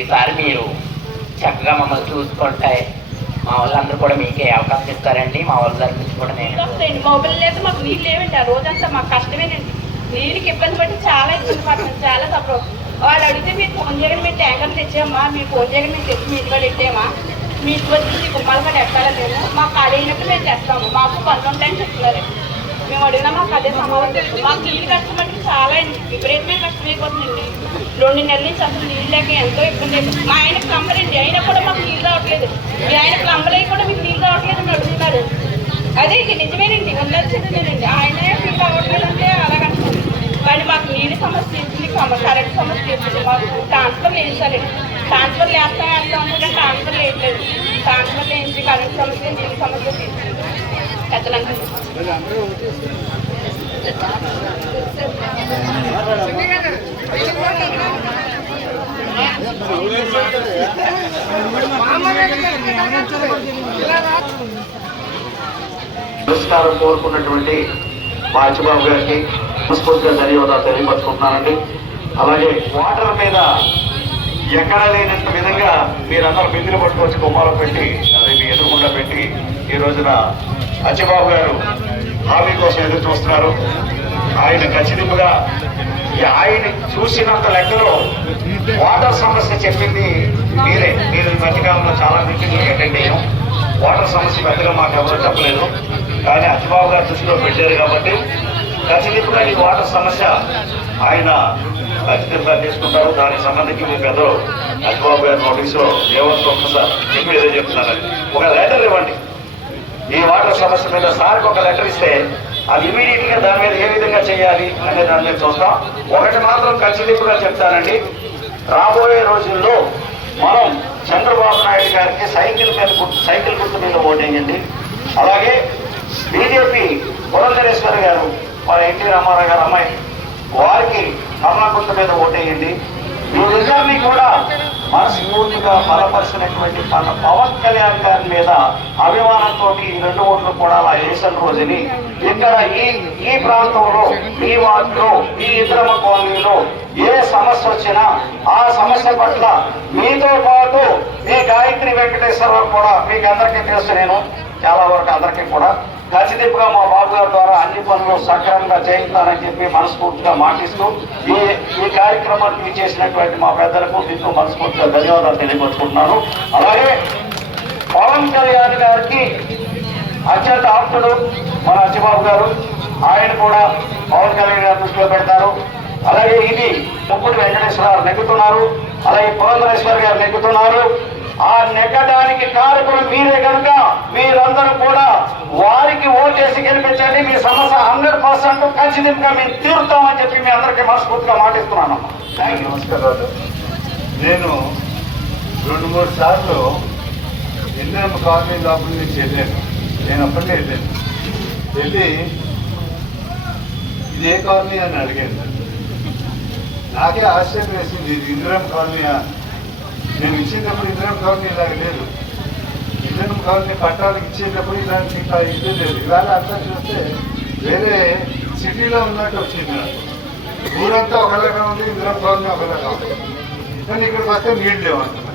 ఈసారి మీరు చక్కగా మమ్మల్ని చూసుకుంటే మా వాళ్ళందరూ కూడా మీకే అవకాశం ఇస్తారండి. మా వాళ్ళ దగ్గర నుంచి కూడా నేను మొబైల్ లేదు, మాకు నీళ్ళు లేవండి. ఆ రోజంతా మాకు కష్టమేనండి. నీళ్ళకి ఇబ్బంది పట్టి చాలా ఇబ్బంది పడుతుంది, చాలా తప్పు. వాళ్ళు అడిగితే మీరు ఫోన్ చేయడం, మీరు ట్యాంకర్ తెచ్చామా, మీరు ఫోన్ చేయడం, మేము తెచ్చి మీ ఇంటికాడ పెట్టామా, మీ ఇంటికి వచ్చి గుమ్మాల పడి ఎక్కాలా మేము, మాకు ఖాళీ అయినట్టు మేము చేస్తాము, మాకు పనులు ఉంటాయని చెప్తున్నారు. మేము అడిగినా మాకు అదే సమాధానం చెప్తాం. మాకు నీళ్ళు కష్టం అంటే చాలా విపరీతమైన కష్టమైపోతుందండి. 2 నెలల నుంచి అసలు నీళ్ళు లేక ఎంతో ఇబ్బంది అయిపోతుంది. మా ఆయనకు ప్లంబరండి, అయినా కూడా మాకు నీళ్ళు రావట్లేదు. మీ ఆయన ప్లంబర్ అయ్యి కూడా మీకు నీళ్ళు రావట్లేదు అని అడుగుతున్నారు. అదే ఇది నిజమేనండి, ఉన్నది చదివేనండి. ఆయనే మీకు రావట్లేదు అంటే అలాగంటున్నారు. కానీ మాకు నీళ్ళు సమస్య ఇచ్చింది, కరెంట్ సమస్య ఇచ్చింది. మాకు ట్రాన్స్ఫర్ లేదు సరే, ట్రాన్స్ఫర్ వేస్తాం అనుకుంటే ట్రాన్స్ఫర్ లేదు. ట్రాన్స్ఫర్ లేని కరెంట్ సమస్య, నీళ్ళ సమస్య తీర్చింది పెద్దలంటే. పురస్కారం కోరుకున్నటువంటి బాచిబాబు గారికి మనస్ఫూర్తిగా ధన్యవాదాలు తెలియపరుచుకుంటున్నానండి. అలాగే వాటర్ మీద ఎక్కడ లేనంత విధంగా మీరందరూ బిందులు పట్టుకొచ్చి గుమ్మాలో పెట్టి అదే మీ ఎదురుకుండా పెట్టి ఈ రోజున అచ్చిబాబు గారు హామీ కోసం ఎదురు చూస్తున్నారు. ఆయన ఖచ్చితంగా ఆయన చూసినంత లెక్కలో వాటర్ సమస్య చెప్పింది మీరే. మీరు ఈ మధ్యకాలంలో చాలా మీటింగ్లు అటెండ్ అయ్యాం. వాటర్ సమస్య పెద్దగా మాకు ఎవరో చెప్పలేదు, కానీ అచ్చిబాబు గారు దృష్టిలో పెట్టారు కాబట్టి ఖచ్చితంగా ఈ వాటర్ సమస్య ఆయన ఖచ్చితంగా తీసుకుంటారు. దానికి సంబంధించి మీ పెద్దలు అచ్చిబాబు గారి నోటీసులో ఏమంటే ఒక్కసారి చెప్పి ఏదో చెప్తున్నారు, ఒక లెటర్ ఇవ్వండి. ఈ వాటర్ సమస్య మీద సార్కి ఒక లెటర్ ఇస్తే అది ఇమీడియట్ గా దాని మీద ఏ విధంగా చేయాలి అనే దాని మీద చూస్తాం. ఒకటి మాత్రం ఖచ్చితంగా చెప్తానండి, రాబోయే రోజుల్లో మనం చంద్రబాబు నాయుడు గారికి సైకిల్ గుర్తు మీద ఓటేయండి. అలాగే బీజేపీ పురంధరేశ్వరి గారు, మన ఎన్టీ రామారావు గారు అమ్మాయి, వారికి కమల గుర్తు మీద ఓటేయండి. వీరిద్దరినీ కూడా మనస్ఫూర్తిగా బలపరిచినటువంటి పవన్ కళ్యాణ్ గారి మీద అభిమానంతో ఈ 2 ఓట్లు కూడా అలా వేసిన రోజుని ఇక్కడ ఈ ప్రాంతంలో, ఈ వార్డులో, ఈ ఇంద్రమ్మ కాలనీలో ఏ సమస్య వచ్చినా ఆ సమస్య పట్ల మీతో పాటు మీ గాయత్రి వెంకటేశ్వరరావు కూడా మీకు అందరికీ తెలుసు, నేను చాలా వరకు అందరికీ కూడా ఖచ్చితంగా మా బాబు గారి ద్వారా అన్ని పనులు సక్రమంగా చేయిస్తానని చెప్పి మనస్ఫూర్తిగా మాటిస్తూ ఈ కార్యక్రమానికి చేసినటువంటి మా పెద్దలకు మీకు మనస్ఫూర్తిగా ధన్యవాదాలు తెలియపరుచుకుంటున్నాను. అలాగే పవన్ కళ్యాణ్ గారికి అత్యంత ఆప్తుడు మన అచ్చిబాబు గారు, ఆయన కూడా పవన్ కళ్యాణ్ గారి దృష్టిలో పెడతారు. అలాగే ఇది ముప్పుడు వెంకటేశ్వరరావు నెగ్గుతున్నారు, అలాగే పురంధరేశ్వర్ గారు నెగ్గుతున్నారు. ఆ నెగ్గడానికి కారకులు మీరే కనుక మీరందరూ కూడా వారికి ఓటేసి గెలిపించండి. మీ సమస్య 100% ఖచ్చితంగా మేము తీరుతామని చెప్పి మీ అందరికీ మనస్ఫూర్తిగా మాటిస్తున్నాను. నమస్కారాలు. నేను 2-3 సార్లు ఇంద్రమ్మ కాలనీ లోపల నుంచి వెళ్ళాను. నేను అప్పటికే వెళ్ళి ఇది ఏ కాలనీ అని అడిగాను. నాకే ఆశ్చర్యం వేసింది, ఇది ఇంద్రమ్మ కాలనీ. నేను ఇచ్చేటప్పుడు ఇంద్రమ్మ కాలనీ ఇలాగ లేదు. ఇంద్రమ్మ కాలనీ పట్టాలకు ఇచ్చేటప్పుడు ఇలాంటి ఇంకా ఇల్లు లేదు. ఇవాళ అంతా చూస్తే వేరే సిటీలో ఉన్నట్టు వచ్చింది నాకు. ఊరంతా ఒకలాగా ఉంది, ఇంద్రమ్మ కాలనీ ఒకలాగా ఉంది. కానీ ఇక్కడికి వస్తే నీళ్ళు లేవంటున్నారు.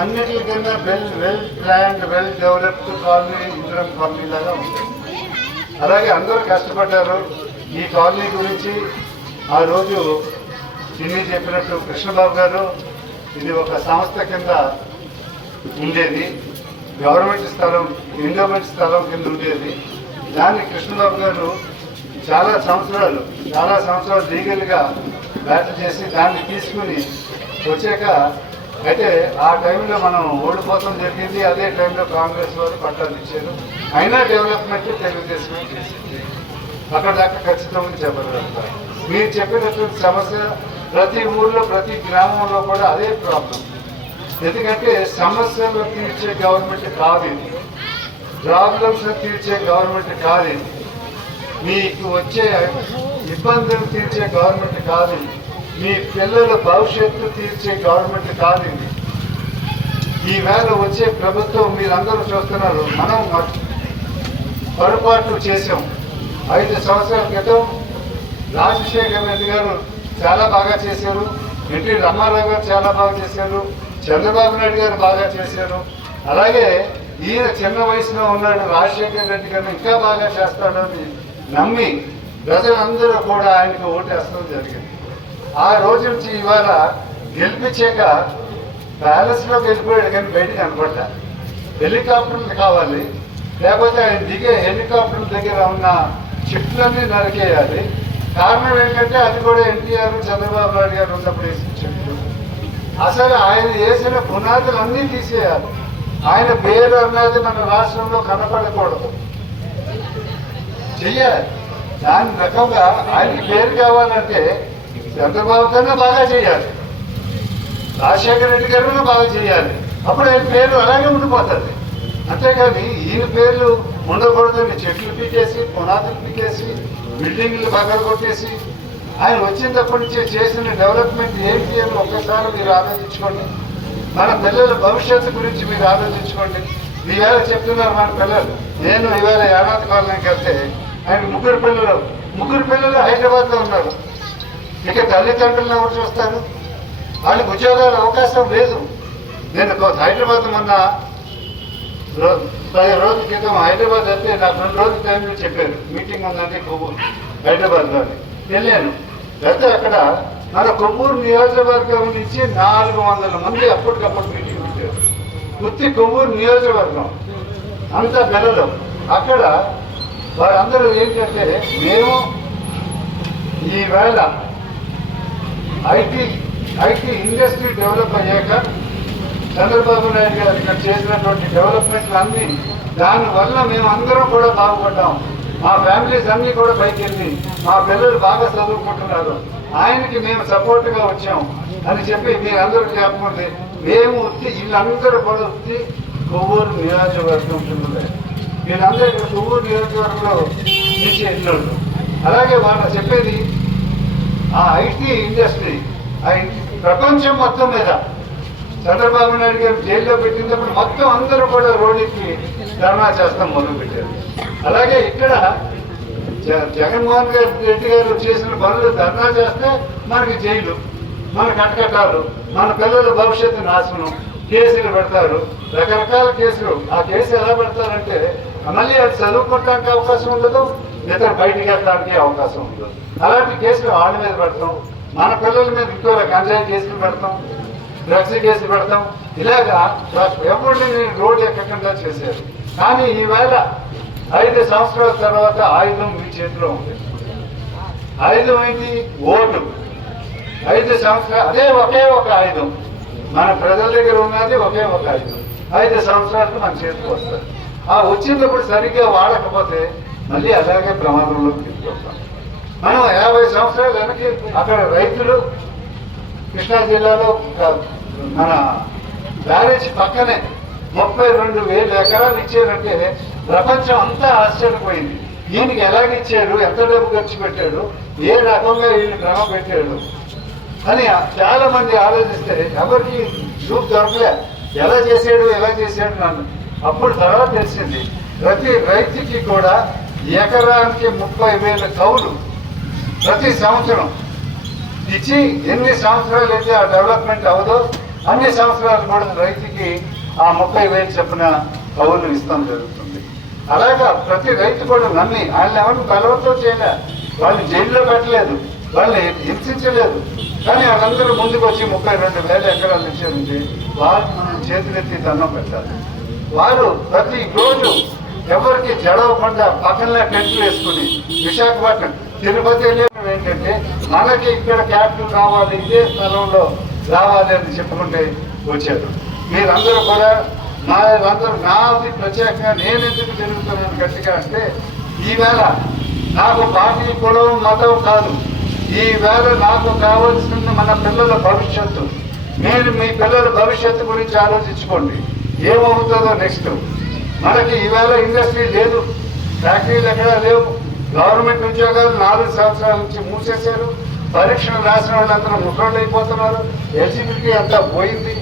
అన్నిటికన్నా well planned, well developed colony Indiramma colony లాగా ఉంది. అలాగే అందరూ కష్టపడ్డారు ఈ కాలనీ గురించి. ఆ రోజు చిన్ని చెప్పినట్టు కృష్ణబాబు గారు, ఇది ఒక సంస్థ కింద ఉండేది, గవర్నమెంట్ స్థలం, ఎండోమెంట్ స్థలం కింద ఉండేది. దాన్ని కృష్ణబాబు గారు చాలా సంవత్సరాలు లీగల్గా బ్యాటిల్ చేసి దాన్ని తీసుకుని వచ్చాక, అయితే ఆ టైంలో మనం ఓడిపోవడం జరిగింది. అదే టైంలో కాంగ్రెస్ వారు పట్టాలు ఇచ్చారు. అయినా డెవలప్మెంట్ తెలుగుదేశమే చేసింది. అక్కడ దాకా ఖచ్చితంగా చెప్పగలుగుతారు. మీరు చెప్పినటువంటి సమస్య ప్రతి ఊర్లో, ప్రతి గ్రామంలో కూడా అదే ప్రాబ్లం. ఎందుకంటే సమస్యలు తీర్చే గవర్నమెంట్ కాదు ఇది, ప్రాబ్లమ్స్ తీర్చే గవర్నమెంట్ కాదు ఇది, మీకు వచ్చే ఇబ్బందులు తీర్చే గవర్నమెంట్ కాదు ఇది, మీ పిల్లల భవిష్యత్తు తీర్చే గవర్నమెంట్ కాదు ఇది. ఈవేళ వచ్చే ప్రభుత్వం మీరందరూ చూస్తున్నారు. మనం పొరపాట్లు చేసాం. 5 సంవత్సరాల క్రితం రాజశేఖర్ రెడ్డి గారు చాలా బాగా చేశారు. ఎన్టీ రామారావు గారు చాలా బాగా చేశారు, చంద్రబాబు నాయుడు గారు బాగా చేశారు. అలాగే ఈయన చిన్న వయసులో ఉన్నాడు, రాజశేఖర రెడ్డి గారు ఇంకా బాగా చేస్తాడని నమ్మి ప్రజలందరూ కూడా ఆయనకు ఓటేస్తడం జరిగింది. ఆ రోజు నుంచి ఇవాళ గెలిపించాక ప్యాలెస్లోకి వెళ్ళిపోయాడు కానీ బయట కనపడ్డా. హెలికాప్టర్లు కావాలి, లేకపోతే ఆయన దిగే హెలికాప్టర్ల దగ్గర ఉన్న చెట్లన్నీ నరికేయాలి. కారణం ఏంటంటే అది కూడా ఎన్టీఆర్ చంద్రబాబు నాయుడు గారు ఉన్నప్పుడు వేసిన చెట్లు. అసలు ఆయన వేసిన పునాదులన్నీ తీసేయాలి. ఆయన పేరు అన్నది మన రాష్ట్రంలో కనపడకూడదు, చెయ్యాలి. దాని రకంగా ఆయనకి పేరు కావాలంటే చంద్రబాబు కన్నా బాగా చేయాలి, రాజశేఖర రెడ్డి గారు బాగా చేయాలి. అప్పుడు ఆయన పేరు అలాగే ఉండిపోతుంది. అంతేకాని ఈయన పేర్లు ఉండకూడదని చెట్లు పీకేసి, పునాదులు పీకేసి, బిల్డింగ్లు పగలు కొట్టేసి ఆయన వచ్చినప్పటి నుంచి చేసిన డెవలప్మెంట్ ఏంటి అని ఒక్కసారి మీరు ఆలోచించుకోండి. మన పిల్లల భవిష్యత్తు గురించి మీరు ఆలోచించుకోండి. ఈవేళ చెప్తున్నారు మన పిల్లలు. నేను ఈవేళ యానాథ్ కాలనీకి వెళ్తే ఆయన ముగ్గురు పిల్లలు హైదరాబాద్లో ఉన్నారు. ఇక తల్లిదండ్రులను ఎవరు చూస్తారు? వాళ్ళకి ఉద్యోగాల అవకాశం లేదు. నేను హైదరాబాద్ మొన్న 10 రోజుల క్రితం హైదరాబాద్ వెళ్తే నాకు 2 రోజుల టైంలో చెప్పారు మీటింగ్ ఉందంటే కొవ్వూరు హైదరాబాద్లో వెళ్ళాను. అయితే అక్కడ మన కొవ్వూరు నియోజకవర్గం నుంచి 400 మంది అప్పటికప్పుడు మీటింగ్ పెట్టారు. గుత్తి కొవ్వూరు నియోజకవర్గం అంతా పిల్లలు. అక్కడ వారందరూ ఏంటంటే మేము ఈవేళ ఐటీ ఇండస్ట్రీ డెవలప్ అయ్యాక చంద్రబాబు నాయుడు గారు ఇక్కడ చేసినటువంటి డెవలప్మెంట్లు అన్నీ దానివల్ల మేము అందరం కూడా బాగుపడ్డాం. మా ఫ్యామిలీస్ అన్నీ కూడా పైకి వెళ్ళి మా పిల్లలు బాగా చదువుకుంటున్నారు. ఆయనకి మేము సపోర్ట్గా వచ్చాం అని చెప్పి మీ అందరూ చెప్పండి. మేము వీళ్ళందరూ కూడా కొవ్వూరు నియోజకవర్గం పిల్లలే. వీళ్ళందరూ ఇక్కడ కొవ్వూరు నియోజకవర్గంలో నుంచి వెళ్ళారు. అలాగే వాళ్ళు చెప్పేది ఆ ఐటీ ఇండస్ట్రీ ప్రపంచం మొత్తం మీద చంద్రబాబు నాయుడు గారు జైల్లో పెట్టినప్పుడు మొత్తం అందరూ కూడా రోడ్డుకి ధర్నా చేస్తాం మొదలుపెట్టారు. అలాగే ఇక్కడ జగన్మోహన్ రెడ్డి గారు చేసిన పనులు ధర్నా చేస్తే మనకి జైలు, మన కటకటాలు, మన పిల్లల భవిష్యత్తు నాశనం, కేసులు పెడతారు, రకరకాల కేసులు. ఆ కేసు ఎలా పెడతారంటే మళ్ళీ అది చదువుకోవడానికి అవకాశం ఉండదు, ఇతర బయటికి వెళ్ళడానికి అవకాశం ఉండదు. అలాంటి కేసులు వాళ్ళ మీద పెడతాం, మన పిల్లల మీద ఇంకో గంజాయి కేసులు పెడతాం, డ్రగ్స్ కేసులు పెడతాం. ఇలాగా ఎవరిని రోడ్డు ఎక్కకుండా చేశారు. కానీ ఈవేళ 5 సంవత్సరాల తర్వాత ఆయుధం మీ చేతిలో ఉంది. ఆయుధం ఏంటి? ఓటు. 5 సంవత్సరాలు అదే ఒకే ఒక ఆయుధం మన ప్రజల దగ్గర ఉన్నది, ఒకే ఒక ఆయుధం. 5 సంవత్సరాలకు మన చేతికి వస్తారు. ఆ వచ్చినప్పుడు సరిగ్గా వాడకపోతే మళ్ళీ అలాగే ప్రమాదంలోకి తీసుకొస్తాం. మనం 50 సంవత్సరాలు వెనక్కి అక్కడ రైతులు కృష్ణా జిల్లాలో మన బ్యారేజ్ పక్కనే 32,000 ఎకరాలు ఇచ్చారంటే ప్రపంచం అంతా ఆశ్చర్యపోయింది. ఈయనకి ఎలాగిచ్చారు, ఎంత డబ్బు ఖర్చు పెట్టాడు, ఏ రకంగా ఈయన క్రమం పెట్టాడు అని చాలా మంది ఆలోచిస్తే ఎవరికి చూపు దొరకలే. ఎలా చేశాడు నన్ను అప్పుడు తర్వాత తెలిసింది. ప్రతి రైతుకి కూడా ఎకరానికి 30,000 కౌలు ప్రతి సంవత్సరం ఇచ్చి ఎన్ని సంవత్సరాలు అయితే ఆ డెవలప్మెంట్ అవదో అన్ని సంవత్సరాలు కూడా రైతుకి ఆ 30,000 చొప్పున కౌలు ఇస్తాం జరుగుతుంది. అలాగా ప్రతి రైతు కూడా నమ్మి వాళ్ళని ఎవరిని బలవంతం చేయలే, వాళ్ళు జైల్లో పెట్టలేదు, వాళ్ళని హింసించలేదు. కానీ వాళ్ళందరూ ముందుకు వచ్చి 32,000 ఎకరాలు ఇచ్చేది వాళ్ళకి మనం చేతులెత్తి దండం పెట్టాలి. వారు ప్రతి రోజు ఎవరికి జడవకుండా పక్కన టెంట్లు వేసుకుని విశాఖపట్నం తిరుపతి ఏంటంటే మనకి ఇక్కడ క్యాపిటల్ రావాలి, ఇదే స్థలంలో రావాలి అని చెప్పుకుంటే వచ్చారు. మీరందరూ కూడా నాది ప్రత్యేకంగా నేను ఎందుకు తిరుగుతున్నాను గట్టిగా అంటే ఈవేళ నాకు పార్టీ కులం మతం కాదు. ఈవేళ నాకు కావాల్సిన మన పిల్లల భవిష్యత్తు. మీరు మీ పిల్లల భవిష్యత్తు గురించి ఆలోచించుకోండి. ఏమవుతుందో నెక్స్ట్. మనకి ఈవేళ ఇండస్ట్రీ లేదు, ఫ్యాక్టరీలు ఎక్కడా లేవు. గవర్నమెంట్ ఉద్యోగాలు 4 సంవత్సరాల నుంచి మూసేశారు. పరీక్షలు రాసిన వాళ్ళందరూ ముఖంలో అయిపోతున్నారు. ఎలిజిబిలిటీ అంతా పోయింది.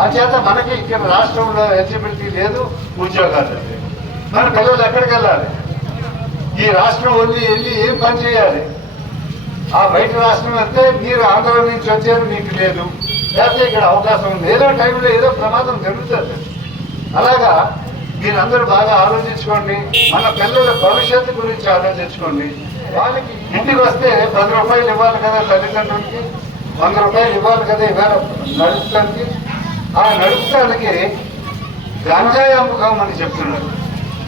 ఆ చేత మనకి ఇక్కడ రాష్ట్రంలో ఎలిజిబిలిటీ లేదు, ఉద్యోగాలు లేవు. మన పిల్లలు ఎక్కడికి వెళ్ళాలి? ఈ రాష్ట్రం వెళ్ళి ఏం పని చేయాలి? ఆ బయట రాష్ట్రం వెళ్తే మీరు ఆంధ్ర నుంచి వచ్చారు మీకు లేదు, లేకపోతే ఇక్కడ అవకాశం ఉంది, ఏదో టైంలో ఏదో ప్రమాదం జరుగుతుంది. అలాగా మీరందరూ బాగా ఆలోచించుకోండి. మన పిల్లల భవిష్యత్తు గురించి ఆలోచించుకోండి. వాళ్ళకి ఇంటికి వస్తే 10 రూపాయలు ఇవ్వాలి కదా తల్లిదండ్రులకి, 100 రూపాయలు ఇవ్వాలి కదా ఇవాళ నడుపుతానికి. ఆ నడుపుతానికి గంజాయి అమ్ముకోమని చెప్తున్నాడు,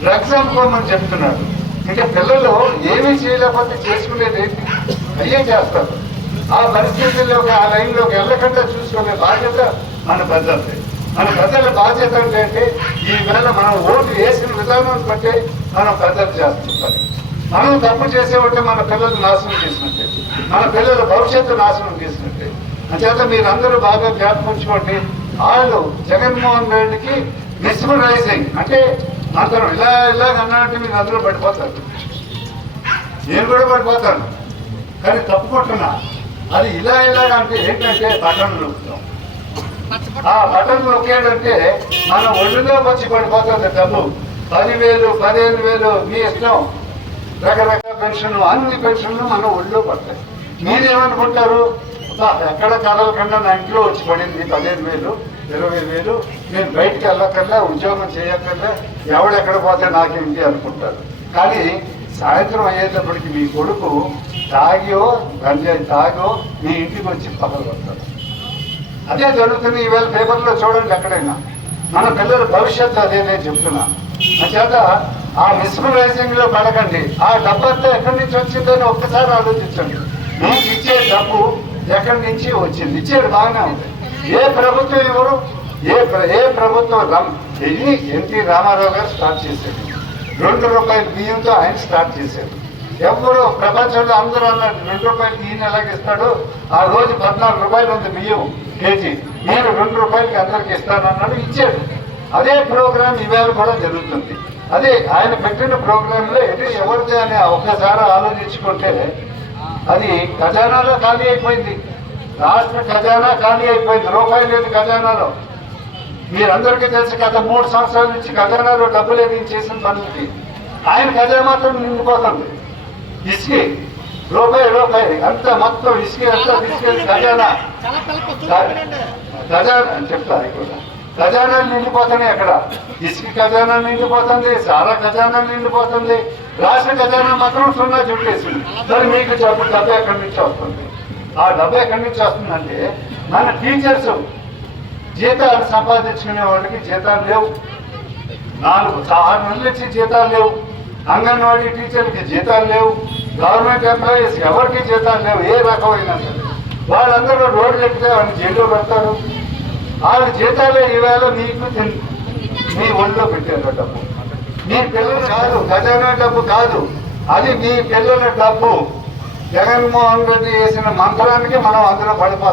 డ్రగ్స్ అమ్ముకోమని చెప్తున్నాడు. ఇంకా పిల్లలు ఏమీ చేయలేకపోతే చేసుకునేది ఏంటి? అయ్యే చేస్తారు. ఆ పరిస్థితుల్లోకి ఆ లైన్లోకి వెళ్ళకుండా చూసుకునే బాధ్యత మన పెద్దలది. మన పెద్దల బాధ్యత ఏంటంటే ఈవేళ మనం ఓటు వేసిన విధానాన్ని బట్టే మనం పెద్దలు చేస్తుంటారు. మనం తప్పు చేసేవంటే మన పిల్లలు నాశనం చేసినట్టే, మన పిల్లల భవిష్యత్తు నాశనం చేసినట్టే. అంచేత మీరందరూ బాగా జ్ఞాపకించుకోండి. వాళ్ళు జగన్మోహన్ రెడ్డికి మిస్మరైజింగ్ అంటే అందరం ఇలా అన్నట్టు మీరు అందరూ పడిపోతారు, నేను కూడా పడిపోతాను. కానీ తప్పుకుంటున్నా అది ఇలా అంటే ఏంటంటే బటన్ నొక్కుతాం. ఆ బటన్ నొక్కేటంటే మన ఒళ్ళులోకి వచ్చి పడిపోతుంది డబ్బు. 10,000 15,000 మీ ఇష్టం. రకరకాల పెన్షన్, అన్ని పెన్షన్లు మన ఒళ్ళో పడతాయి. మీరేమనుకుంటారు? ఎక్కడ కదలకుండా నా ఇంట్లో వచ్చి పడింది 15,000 20,000, నేను బయటికి వెళ్ళక్కర్లే, ఉద్యోగం చేయక్కర్లే, ఎవడెక్కడ పోతే నాకేంటి అనుకుంటారు. కానీ సాయంత్రం అయ్యేటప్పటికి మీ కొడుకు తాగియో గంజాయి తాగో మీ ఇంటికి వచ్చి పగలు పడతారు. అదే జరుగుతుంది ఈవేళ పేపర్లో చూడండి ఎక్కడైనా. మన పిల్లల భవిష్యత్తు అదే నేను చెప్తున్నా. అంచేత ఆ మిస్మరైజింగ్ లో పడకండి. ఆ డబ్బు అంతా ఎక్కడి నుంచి వచ్చిందని ఒక్కసారి ఆలోచించండి. మీకు ఇచ్చే డబ్బు ఎక్కడి నుంచి వచ్చింది? ఇచ్చేది బాగానే ఉంది. ఏ ప్రభుత్వం ఎవరు ఏ ప్రభుత్వం ఇది ఎన్టీ రామారావు గారు స్టార్ట్ చేశారు. 2 రూపాయల బియ్యంతో ఆయన స్టార్ట్ చేశారు. ఎవరు ప్రపంచంలో అందరూ అన్నారు 2 రూపాయలకి ఈయన ఎలాగిస్తాడు, ఆ రోజు 14 రూపాయలు ఉంది బియ్యం కేజీ, నేను 2 రూపాయలకి అందరికి ఇస్తానన్నాడు, ఇచ్చాడు. అదే ప్రోగ్రాం ఈవేళ కూడా జరుగుతుంది. అదే ఆయన పెట్టిన ప్రోగ్రాంలో ఇది ఎవరిది అని ఒక్కసారి ఆలోచించుకుంటే అది ఖజానాలో ఖాళీ అయిపోయింది. రాష్ట్ర ఖజానా ఖాళీ అయిపోయింది. రూపాయి లేదు ఖజానాలో. మీరందరికీ తెలిసి గత 3 సంవత్సరాల నుంచి ఖజానాలో డబ్బు లేదు చేసిన పనులకి. ఆయన ఖజానా మాత్రం నిండిపోతుంది. ఇసుక రూపాయి అంత మొత్తం ఇసుక అంతా తీసుకెళ్ళి ఖజానా చెప్తారు కూడా. ఖజానాలు నిండిపోతున్నాయి. అక్కడ ఇసుక ఖజానా నిండిపోతుంది, సారా ఖజానా నిండిపోతుంది. రాష్ట్ర ఖజానా మాత్రం 0 చుట్టేసింది. మరి మీకు డబ్బు ఎక్కడి నుంచి వస్తుంది? ఆ డబ్బు ఎక్కడి నుంచి వస్తుందంటే మన టీచర్స్ జీతాలు సంపాదించుకునే వాళ్ళకి జీతాలు లేవు. 6 నెలల నుంచి జీతాలు లేవు. అంగన్వాడీ టీచర్లకి జీతాలు లేవు. గవర్నమెంట్ ఎంప్లాయీస్ ఎవరికి జీతాలు లేవు. ఏ రకమైన వాళ్ళందరూ రోడ్లు ఎక్కితే వాళ్ళని జైల్లో పెడతారు. వాళ్ళ జీతాలే ఈవేళ మీకు మీ ఒళ్ళో పెట్టారు డబ్బు. మీ పిల్లలు కాదు, ఖజానా డబ్బు కాదు, అది మీ పిల్లల డబ్బు. జగన్మోహన్ రెడ్డి వేసిన మంత్రానికి మనం అందులో పడిపోతాం.